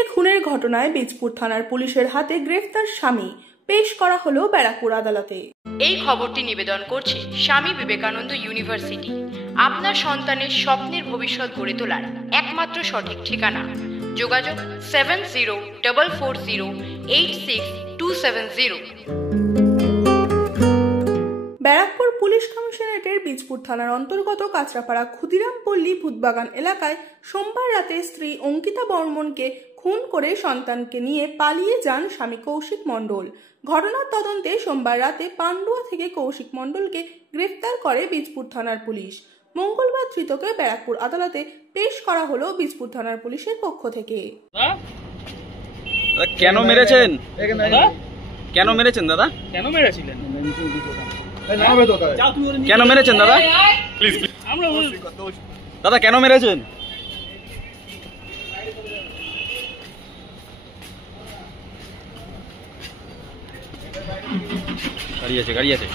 স্ত্রীকে খুনের ঘটনায় বীজপুর থানার পুলিশের হাতে গ্রেফতার স্বামী পেশ করা হলো ব্যারাকপুর আদালতে। এই খবরটি নিবেদন করছে স্বামী বিবেকানন্দ ইউনিভার্সিটি। আপনার সন্তানের স্বপ্নের ভবিষ্যৎ গড়ে তোলার একমাত্র সঠিক ঠিকানা। যোগাযোগ 7044086270। ব্যারাকপুর পুলিশ কমিশনারেটের বীজপুর থানার অন্তর্গত কাঁচরাপাড়া ক্ষুদিরামপল্লী ভূতবাগান এলাকায় সোমবার রাতে স্ত্রী অঙ্কিতা বর্মনকে খুন করে সন্তানকে নিয়ে পালিয়ে যান স্বামী কৌশিক মণ্ডল। ঘটনার তদন্তে সোমবার রাতে পান্ডুয়া থেকে কৌশিক মণ্ডলকে গ্রেফতার করে বীজপুর থানার পুলিশ। মঙ্গলবার ধৃতকে ব্যারাকপুর আদালতে পেশ করা হলো বীজপুর থানার পুলিশের পক্ষ থেকে। কেন মেরেছেন? কেন মেরেছেন দাদা? কেন মেরেছিলেন? কেন মেরেছেন দাদা? দাদা কেন মেরেছেন? গাড়ি আছে, গাড়ি আছে।